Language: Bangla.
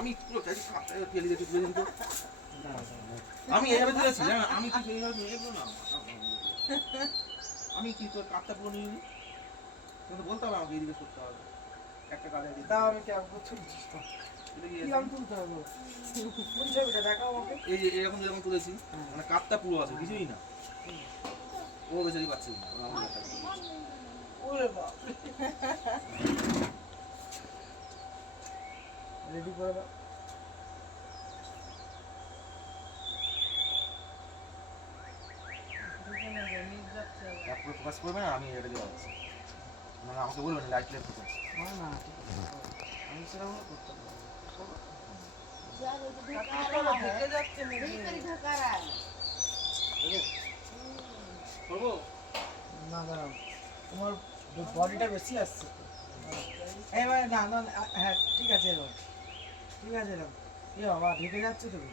আমি পুরো চাইছি কাপটা ফেলে দিতে তুলে দিন তো। আমি এইভাবে তুলেছি জানো, আমি কি এইভাবে তুলে এগুলো না। আমি কি তোর কাপটা পুরো নিয়ে নিই, কিন্তু বলতে হবে আমাকে এইদিকে করতে হবে একটা কাজে দিতে। দাও আমি কেমন তুলছিস তো, কিরকম তুলতে হবে কোন ছবিটা দেখাও আমাকে। এই যে এরকম যেরকম তুলেছি, মানে কাপটা পুরো আছে কিছুই না। ও বেচারি পাচ্ছে না, ও আমাকে একটা ওরে বাপ, রেডি করে দাও। পুরো ফোকাস করবে না, আমি এটা দিয়ে যাচ্ছি। মানে আমাকে বলবেন লাইট লেফট করতে। না না ঠিক আছে, আমি সেরকম করতে পারবো। করবো না দাঁড়াও, তোমার বডিটা বেশি আসছে তো। এবারে না না না, হ্যাঁ ঠিক আছে এরকম, ঠিক আছে এরকম। এ বাবা ঢেকে যাচ্ছে তুমি।